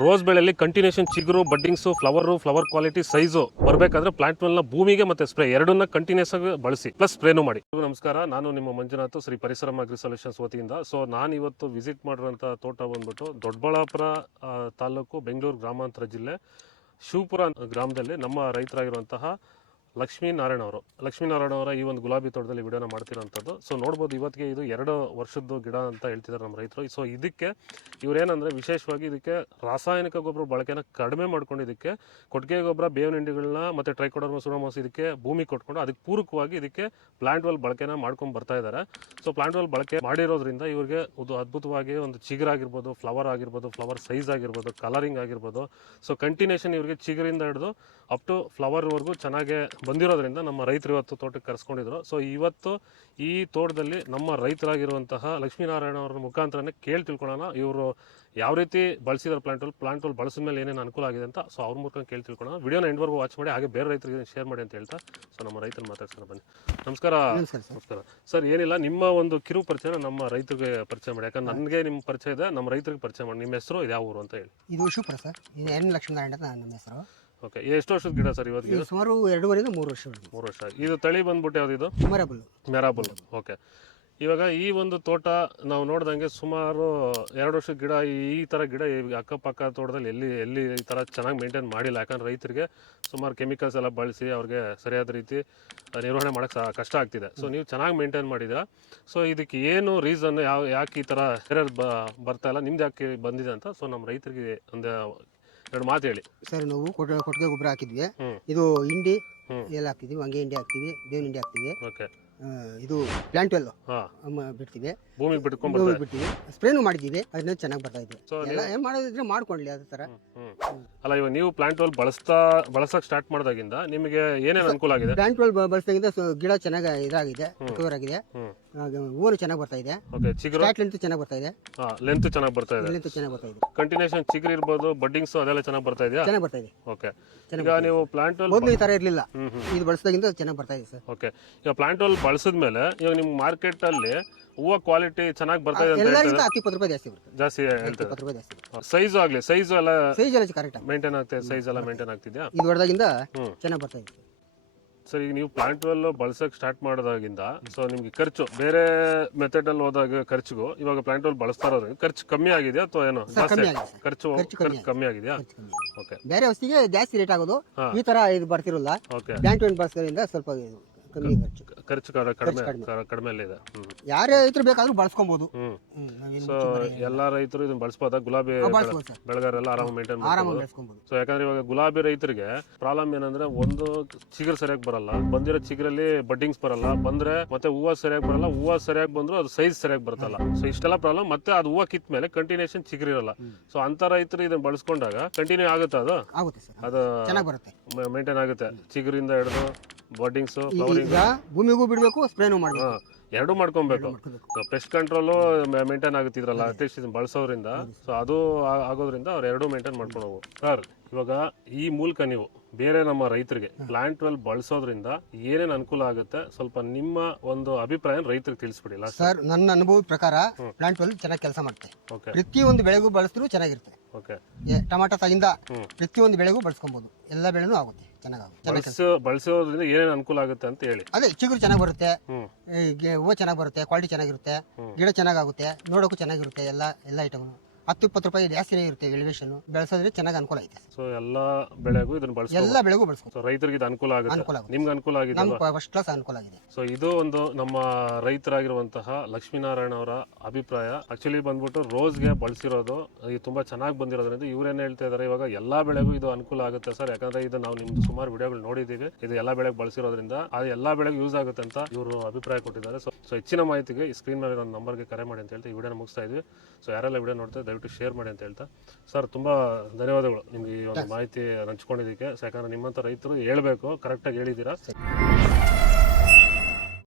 Rose ಬೆಳೆಯಲ್ಲಿ continuation ಚಿಗುರು, ಬಡ್ಡಿಂಗ್ಸು, flower quality, size ಬರಬೇಕಾದ್ರೆ ಪ್ಲಾಂಟ್ ನ ಭೂಮಿಗೆ ಮತ್ತೆ ಸ್ಪ್ರೇ ಎರಡನ್ನ ಕಂಟಿನ್ಯೂಸ್ ಆಗಿ ಬಳಸಿ, ಪ್ಲಸ್ ಸ್ಪ್ರೇನು ಮಾಡಿ. ನಮಸ್ಕಾರ, ನಾನು ನಿಮ್ಮ ಮಂಜುನಾಥ್, ಶ್ರೀ ಪರಿಸರಂ ಅಗ್ರಿ ಸೊಲ್ಯೂಷನ್ಸ್ ವತಿಯಿಂದ. ಸೊ ನಾನು ಇವತ್ತು ವಿಸಿಟ್ ಮಾಡಿರೋಂಥ ತೋಟ ಬಂದ್ಬಿಟ್ಟು ದೊಡ್ಡಬಳ್ಳಾಪುರ ತಾಲೂಕು, ಬೆಂಗಳೂರು ಗ್ರಾಮಾಂತರ ಜಿಲ್ಲೆ, ಶಿವಪುರ ಗ್ರಾಮದಲ್ಲಿ ನಮ್ಮ ರೈತರಾಗಿರುವಂತಹ ಲಕ್ಷ್ಮೀನಾರಾಯಣ ಅವರ ಈ ಒಂದು ಗುಲಾಬಿ ತೋಟದಲ್ಲಿ ವಿಡಿಯೋನ ಮಾಡ್ತಿರೋಂಥದ್ದು. ಸೊ ನೋಡ್ಬೋದು, ಇವತ್ತಿಗೆ ಇದು 2 ವರ್ಷದ ಗಿಡ ಅಂತ ಹೇಳ್ತಿದ್ದಾರೆ ನಮ್ಮ ರೈತರು. ಸೊ ಇದಕ್ಕೆ ಇವರೇನಂದರೆ ವಿಶೇಷವಾಗಿ ಇದಕ್ಕೆ ರಾಸಾಯನಿಕ ಗೊಬ್ಬರ ಬಳಕೆನ ಕಡಿಮೆ ಮಾಡ್ಕೊಂಡು ಇದಕ್ಕೆ ಕೊಟ್ಟಿಗೆ ಗೊಬ್ಬರ, ಬೇವಿನ ಹಿಂಡಿಗಳನ್ನ ಮತ್ತು ಟ್ರೈಕೋಡರ್ಮಾ ಸುಡೋಮಾಸ್ ಇದಕ್ಕೆ ಭೂಮಿ ಕೊಟ್ಕೊಂಡು ಅದಕ್ಕೆ ಪೂರಕವಾಗಿ ಇದಕ್ಕೆ ಪ್ಲಾಂಟ್ ವೆಲ್ ಬಳಕೆನ ಮಾಡ್ಕೊಂಡು ಬರ್ತಾ ಇದ್ದಾರೆ. ಸೊ ಪ್ಲಾಂಟ್ ವೆಲ್ ಬಳಕೆ ಮಾಡಿರೋದ್ರಿಂದ ಇವ್ರಿಗೆ ಅದ್ಭುತವಾಗಿ ಒಂದು ಚಿಗುರಾಗಿರ್ಬೋದು, ಫ್ಲವರ್ ಆಗಿರ್ಬೋದು, ಫ್ಲವರ್ ಸೈಜ್ ಆಗಿರ್ಬೋದು, ಕಲರಿಂಗ್ ಆಗಿರ್ಬೋದು, ಸೊ ಕಂಟಿನ್ಯೂಷನ್ ಇವ್ರಿಗೆ ಚಿಗುರಿಂದ ಹಿಡಿದು ಅಪ್ ಟು ಫ್ಲವರ್ವರೆಗೂ ಚೆನ್ನಾಗಿ ಬಂದಿರೋದ್ರಿಂದ ನಮ್ಮ ರೈತರು ಇವತ್ತು ತೋಟಕ್ಕೆ ಕರೆಸ್ಕೊಂಡಿದ್ರು. ಸೊ ಇವತ್ತು ಈ ತೋಟದಲ್ಲಿ ನಮ್ಮ ರೈತರಾಗಿರುವಂತಹ ಲಕ್ಷ್ಮೀನಾರಾಯಣ ಅವರ ಮುಖಾಂತರನೇ ಕೇಳಿ ತಿಳ್ಕೊಳ್ಳೋಣ, ಇವರು ಯಾವ ರೀತಿ ಬಳಸಿದಾರೆ ಪ್ಲಾಂಟ್ ವೆಲ್ ಬಳಸಿದ ಮೇಲೆ ಏನೇನು ಅನುಕೂಲ ಆಗಿದೆ ಅಂತ. ಸೊ ಅವ್ರ ಮುಖಾಂತರ ಕೇಳಿ ತಿಳ್ಕೊಳ್ಳೋಣ. ವಿಡಿಯೋನ ಎಂಡ್ವರೆಗೂ ವಾಚ್ ಮಾಡಿ, ಹಾಗೆ ಬೇರೆ ರೈತರಿಗೆ ಶೇರ್ ಮಾಡಿ ಅಂತ ಹೇಳ್ತಾ ಸೊ ನಮ್ಮ ರೈತರು ಮಾತಾಡ್ಸೋಣ ಬನ್ನಿ. ನಮಸ್ಕಾರ ಸರ್. ಏನಿಲ್ಲ, ನಿಮ್ಮ ಒಂದು ಕಿರು ಪರಿಚಯ ನಮ್ಮ ರೈತರಿಗೆ ಪರಿಚಯ ಮಾಡಿ, ಯಾಕಂದ್ರೆ ನನಗೆ ನಿಮ್ಮ ಪರಿಚಯ ಇದೆ, ನಮ್ಮ ರೈತರಿಗೆ ಪರಿಚಯ ಮಾಡಿ. ನಿಮ್ಮ ಹೆಸರು ಇದು ಯಾವ ಊರು ಅಂತ ಹೇಳಿ? ಇದು ಶಿವಪುರ ಸರ್. ಎನ್ ಲಕ್ಷ್ಮೀನಾರಾಯಣ ಅಂತ ನಮ್ಮ ಹೆಸರು. ಓಕೆ, ಎಷ್ಟು ವರ್ಷದ ಗಿಡ ಸರ್ ಇವತ್ತಿಗೆ? ಸುಮಾರು 2.5 3 ವರ್ಷ. 3 ವರ್ಷ. ಇದು ತಳಿ ಬಂದ್ಬಿಟ್ಟು ಯಾವ್ದು? ಮೆರಾಬಲ್. ಓಕೆ, ಇವಾಗ ಈ ಒಂದು ತೋಟ ನಾವು ನೋಡ್ದಂಗೆ ಸುಮಾರು 2 ವರ್ಷದ ಗಿಡ. ಈ ಥರ ಗಿಡ ಅಕ್ಕಪಕ್ಕ ತೋಟದಲ್ಲಿ ಎಲ್ಲಿ ಈ ಥರ ಚೆನ್ನಾಗಿ ಮೇಂಟೈನ್ ಮಾಡಿಲ್ಲ. ಯಾಕಂದ್ರೆ ರೈತರಿಗೆ ಸುಮಾರು ಕೆಮಿಕಲ್ಸ್ ಎಲ್ಲ ಬಳಸಿ ಅವ್ರಿಗೆ ಸರಿಯಾದ ರೀತಿ ನಿರ್ವಹಣೆ ಮಾಡೋಕ್ಕೆ ಕಷ್ಟ ಆಗ್ತಿದೆ. ಸೊ ನೀವು ಚೆನ್ನಾಗಿ ಮೇಂಟೈನ್ ಮಾಡಿದ್ದೀರಾ. ಸೊ ಇದಕ್ಕೆ ಏನು ರೀಸನ್, ಯಾಕೆ ಈ ಥರ ಬರ್ತಾ ಇಲ್ಲ, ನಿಮ್ದು ಯಾಕೆ ಬಂದಿದೆ ಅಂತ ಸೊ ನಮ್ಮ ರೈತರಿಗೆ ಒಂದು 2 ಮಾತು ಹೇಳಿ ಸರ್. ನಾವು ಕೊಟ್ಟಿಗೆ ಗೊಬ್ಬರ ಹಾಕಿದ್ವಿ. ಇದು ಹಿಂಡಿ ಎಲ್ಲ ಹಾಕ್ತಿದ್ವಿ, wange ಹಿಂಡಿ ಹಾಕ್ತಿವಿ, ಬೇವಿನ ಹಿಂಡಿ ಹಾಕ್ತಿವಿ. ಓಕೆ, ಇದು ಪ್ಲಾಂಟ್ ವೆಲ್ ಬಿಡ್ತೀವಿ, ಭೂಮಿಗೆ ಬಿಡ್ತೀವಿ, ಸ್ಪ್ರೇನು ಮಾಡಿದ್ದೀವಿ. ಅದನ್ನ ಚೆನ್ನಾಗಿ ಬರ್ತಾ ಇದೆ. ಎಲ್ಲ ಏನ್ ಮಾಡೋದಿದ್ರೆ ಮಾಡ್ಕೊಳ್ಳಿ ಅದೇ ತರ. ಅಲ್ಲ, ಇವಾಗ ನೀವು ಪ್ಲಾಂಟ್ ವೆಲ್ ಬಳಸಕ್ ಸ್ಟಾರ್ಟ್ ಮಾಡಿದಾಗಿಂದ ನಿಮಗೆ ಏನೇನು ಅನುಕೂಲ ಆಗಿದೆ? ಪ್ಲಾಂಟ್ ವೆಲ್ ಬಳಸಿದಾಗಿಂದ ಗಿಡ ಚೆನ್ನಾಗಿ ಇದಾಗಿದೆ, ಕವರ್ ಆಗಿದೆ, ಹೂವು ಚೆನ್ನಾಗಿ ಬರ್ತಾ ಇದೆ. ಓಕೆ, ಚಿಗುರು ಲೆಂತ್ ಚೆನ್ನಾಗಿ ಬರ್ತಾ ಇದೆ. ಲೆಂತ್ ಚೆನ್ನಾಗಿ ಬರ್ತಾ ಇದೆ. ಕಂಟಿನ್ಯೂಷನ್ ಚಿಗುರು ಇರ್ಬೋದು, ಬಡ್ಡಿಂಗ್ಸ್ ಅದೆಲ್ಲ ಚೆನ್ನಾಗಿ ಬರ್ತಾ ಇದೆಯಾ? ಚೆನ್ನಾಗಿ ಬರ್ತಾ ಇದೆ. ಓಕೆ, ಈಗ ನೀವು ಪ್ಲಾಂಟ್ ವೆಲ್ ಮೊದಲು ಈ ತರ ಇರಲಿಲ್ಲ, ಇದು ಬಳಸಿದಾಗಿಂದ ಚೆನ್ನಾಗಿ ಬರ್ತಾ ಇದೆ ಸರ್. ಓಕೆ, ಈಗ ಪ್ಲಾಂಟ್ ವೆಲ್ ಬಳಸಿದ್ಮೇಲೆ ಇವಾಗ ನಿಮ್ ಮಾರ್ಕೆಟ್ ಅಲ್ಲಿ ಹೂವು ಕ್ವಾಲಿಟಿ ಚೆನ್ನಾಗಿ ಬರ್ತಾ ಇದೆ? ಎಲ್ಲರಿಗಿಂತ 10-20 ರೂಪಾಯಿ ಜಾಸ್ತಿ ಹೇಳ್ತಾರೆ. 20 ರೂಪಾಯಿ ಜಾಸ್ತಿ. ಸೈಜ್ ಆಗ್ಲಿ, ಸೈಜ್ ಎಲ್ಲ ಕರೆಕ್ಟ್ ಮೇಂಟೈನ್ ಆಗ್ತದೆ, ಸೈಜ್ ಎಲ್ಲ ಮೇಂಟೈನ್ ಆಗ್ತಿದ್ಯಾ? ಇದು ಹೊಡೆದಾಗಿಂದ ಚೆನ್ನಾಗಿ ಬರ್ತಾ ಇದೆ ಸರ್. ಈಗ ನೀವು ಪ್ಲಾಂಟ್ ವೆಲ್ ಬಳಸಕ್ ಸ್ಟಾರ್ಟ್ ಮಾಡೋದಾಗಿಂದ ಸೊ ನಿಮ್ಗೆ ಖರ್ಚು ಬೇರೆ ಮೆಥಡ್ ಅಲ್ಲಿ ಹೋದಾಗ ಖರ್ಚಿಗೂ ಇವಾಗ ಪ್ಲಾಂಟ್ ವೆಲ್ ಬಳಸ್ತಾ ಇರೋದ್ರಿಂದ ಖರ್ಚು ಕಮ್ಮಿ ಆಗಿದೆಯಾ ಅಥವಾ ಏನೋ ಖರ್ಚು ಕಮ್ಮಿ ಆಗಿದೆಯಾ? ಓಕೆ, ಬೇರೆ ವಸ್ತಿಗೆ ಜಾಸ್ತಿ ರೇಟ್ ಆಗೋದು, ಈ ತರ ಇದು ಬರ್ತಿರಲ್ಲ. ಪ್ಲಾಂಟ್ ವೆಲ್ ಬಳಸೋದ್ರಿಂದ ಸ್ವಲ್ಪ ಕಮ್ಮಿ ಖರ್ಚು ಕಡಿಮೆ ಇದೆ. ಯಾರೇ ರೈತರು ಬೇಕಾದ್ರೂ ಬಳಸ್ಕೊಬಹುದು. ಸೊ ಎಲ್ಲಾ ರೈತರು ಇದನ್ನ ಬಳಸಬಹುದಾ? ಗುಲಾಬಿ ಬೆಳೆಗಾರೆಲ್ಲ ಆರಾಮ ಮೇಂಟೈನ್ ಮಾಡ್ಬೋದು. ಸೊ ಯಾಕಂದ್ರೆ ಇವಾಗ ಗುಲಾಬಿ ರೈತರಿಗೆ ಪ್ರಾಬ್ಲಮ್ ಏನಂದ್ರೆ, ಒಂದು ಚಿಗುರು ಸರಿಯಾಗಿ ಬರಲ್ಲ, ಬಂದಿರೋ ಚಿಗುರಲ್ಲಿ ಬಡ್ಡಿಂಗ್ಸ್ ಬರಲ್ಲ, ಬಂದ್ರೆ ಮತ್ತೆ ಹೂವು ಸರಿಯಾಗಿ ಬರಲ್ಲ, ಹೂವು ಸರಿಯಾಗಿ ಬಂದ್ರು ಅದು ಸೈಜ್ ಸರಿಯಾಗಿ ಬರ್ತಲ್ಲ. ಸೊ ಇಷ್ಟೆಲ್ಲ ಪ್ರಾಬ್ಲಮ್. ಮತ್ತೆ ಅದು ಹೂವು ಕಿತ್ತ ಮೇಲೆ ಕಂಟಿನ್ಯೂಷನ್ ಚಿಗುರು ಇರಲ್ಲ. ಸೊ ಅಂತ ರೈತರು ಇದನ್ನ ಬಳಸ್ಕೊಂಡಾಗ ಕಂಟಿನ್ಯೂ ಆಗುತ್ತೆ, ಅದು ಮೇಂಟೈನ್ ಆಗುತ್ತೆ. ಚಿಗುರಿಂದ ಹಿಡಿದು ಬಡ್ಡಿಂಗ್ಸ್, ಭೂಮಿಗೂ ಬಿಡಬೇಕು, ಸ್ಪ್ರೇನು ಮಾಡಬೇಕು, ಎರಡೂ ಮಾಡ್ಕೊಬೇಕು. ಪೆಸ್ಟ್ ಕಂಟ್ರೋಲು ಮೇಂಟೈನ್ ಆಗುತ್ತಿದ್ರಲ್ಲ ಅಟ್ಲೀಸ್ಟ್ ಇದನ್ನ ಬಳಸೋದ್ರಿಂದ. ಸೊ ಅದು ಆಗೋದ್ರಿಂದ ಅವ್ರು ಎರಡೂ ಮೇಂಟೈನ್ ಮಾಡ್ಕೊಂಡು ಹೋಗು. ಸರ್, ಇವಾಗ ಈ ಮೂಲಕ ನೀವು ಬೇರೆ ನಮ್ಮ ರೈತರಿಗೆ ಪ್ಲಾಂಟ್ ವೆಲ್ ಬಳಸೋದ್ರಿಂದ ಏನೇನು ಅನುಕೂಲ ಆಗುತ್ತೆ, ಸ್ವಲ್ಪ ನಿಮ್ಮ ಒಂದು ಅಭಿಪ್ರಾಯ ರೈತರಿಗೆ ತಿಳಿಸ್ಬಿಡಿಲ್ಲ ಸರ್. ನನ್ನ ಅನುಭವದ ಪ್ರಕಾರ ಪ್ಲಾಂಟ್ ವೆಲ್ ಚೆನ್ನಾಗಿ ಕೆಲಸ ಮಾಡುತ್ತೆ. ಪ್ರತಿಯೊಂದು ಬೆಳೆಗೂ ಬಳಸಿದ್ರು ಚೆನ್ನಾಗಿರುತ್ತೆ. ಟೊಮಾಟೊ ತಗಿಂದ ಪ್ರತಿಯೊಂದು ಬೆಳೆಗೂ ಬಳಸ್ಕೊಬಹುದು, ಎಲ್ಲ ಬೆಳೆನೂ ಆಗುತ್ತೆ, ಬಳಸೋದ್ರಿಂದ ಏನೇನು ಅನುಕೂಲ ಆಗುತ್ತೆ ಅಂತ ಹೇಳಿ. ಅದೇ ಚಿಗುರು ಚೆನ್ನಾಗಿ ಬರುತ್ತೆ, ಹೂವು ಚೆನ್ನಾಗಿ ಬರುತ್ತೆ, ಕ್ವಾಲಿಟಿ ಚೆನ್ನಾಗಿರುತ್ತೆ, ಗಿಡ ಚೆನ್ನಾಗುತ್ತೆ, ನೋಡೋಕ್ಕೂ ಚೆನ್ನಾಗಿರುತ್ತೆ. ಎಲ್ಲ ಐಟಮ್ 10-20 ರೂಪಾಯಿ ಜಾಸ್ತಿನೇ ಇರುತ್ತೆ. ಎಲಿವೇಶನ್ ಬೆಳೆಸೋದ್ರೆ ಚೆನ್ನಾಗಿ ಅನುಕೂಲ ಐತೆ. ಸೊ ಎಲ್ಲಾ ಬೆಳೆಗೂ ಇದನ್ನ ಬಳಸಬಹುದು, ಎಲ್ಲ ಬೆಳೆಗೂ ಬಳಸಬಹುದು. ರೈತರಿಗೆ ಇದು ಅನುಕೂಲ ಆಗುತ್ತೆ, ನಿಮ್ಗೆ ಅನುಕೂಲ ಆಗಿದೆ, ಫಸ್ಟ್ ಕ್ಲಾಸ್ ಅನುಕೂಲ ಆಗಿದೆ. ಸೊ ಇದು ಒಂದು ನಮ್ಮ ರೈತರಾಗಿರುವಂತಹ ಲಕ್ಷ್ಮೀನಾರಾಯಣ ಅವರ ಅಭಿಪ್ರಾಯ. ಆಕ್ಚುಲಿ ಬಂದ್ಬಿಟ್ಟು ರೋಸ್ಗೆ ಬಳಸಿರೋದು ತುಂಬಾ ಚೆನ್ನಾಗಿ ಬಂದಿರೋದ್ರಿಂದ ಇವ್ರೇನ್ ಹೇಳ್ತಾ ಇದಾರೆ, ಇವಾಗ ಎಲ್ಲಾ ಬೆಳೆಗೂ ಇದು ಅನುಕೂಲ ಆಗುತ್ತೆ ಸರ್. ಯಾಕಂದ್ರೆ ಇದು ನಾವು ನಿಮ್ದು ಸುಮಾರು ವಿಡಿಯೋಗಳು ನೋಡಿದೀವಿ, ಇದು ಎಲ್ಲಾ ಬೆಳೆಗೆ ಬಳಸಿರೋದ್ರಿಂದ ಅದು ಎಲ್ಲಾ ಬೆಳೆಗೂ ಯೂಸ್ ಆಗುತ್ತೆ ಅಂತ ಇವರು ಅಭಿಪ್ರಾಯ ಕೊಟ್ಟಿದ್ದಾರೆ. ಸೊ ಹೆಚ್ಚಿನ ಮಾಹಿತಿಗೆ ಈ ಸ್ಕ್ರೀನ್ ಮೇಲೆ ನನ್ನ ನಂಬರ್ಗೆ ಕರೆ ಮಾಡಿ ಅಂತ ಹೇಳ್ತಾ ಈ ವಿಡಿಯೋನ ಮುಗಿಸ್ತಾ ಇದ್ವಿ. ಸೊ ಯಾರೆಲ್ಲ ವಿಡಿಯೋ ನೋಡ್ತಾರೆ ದಯವಿಟ್ಟು ಶೇರ್ ಮಾಡಿ ಅಂತ ಹೇಳ್ತಾ, ಸರ್ ತುಂಬಾ ಧನ್ಯವಾದಗಳು ನಿಮ್ಗೆ ಈ ಒಂದು ಮಾಹಿತಿ ಹಂಚ್ಕೊಂಡಿದ್ದಕ್ಕೆ. ಯಾಕಂದ್ರೆ ನಿಮ್ಮಂತ ರೈತರು ಹೇಳ್ಬೇಕು, ಕರೆಕ್ಟಾಗಿ ಹೇಳಿದ್ದೀರಾ.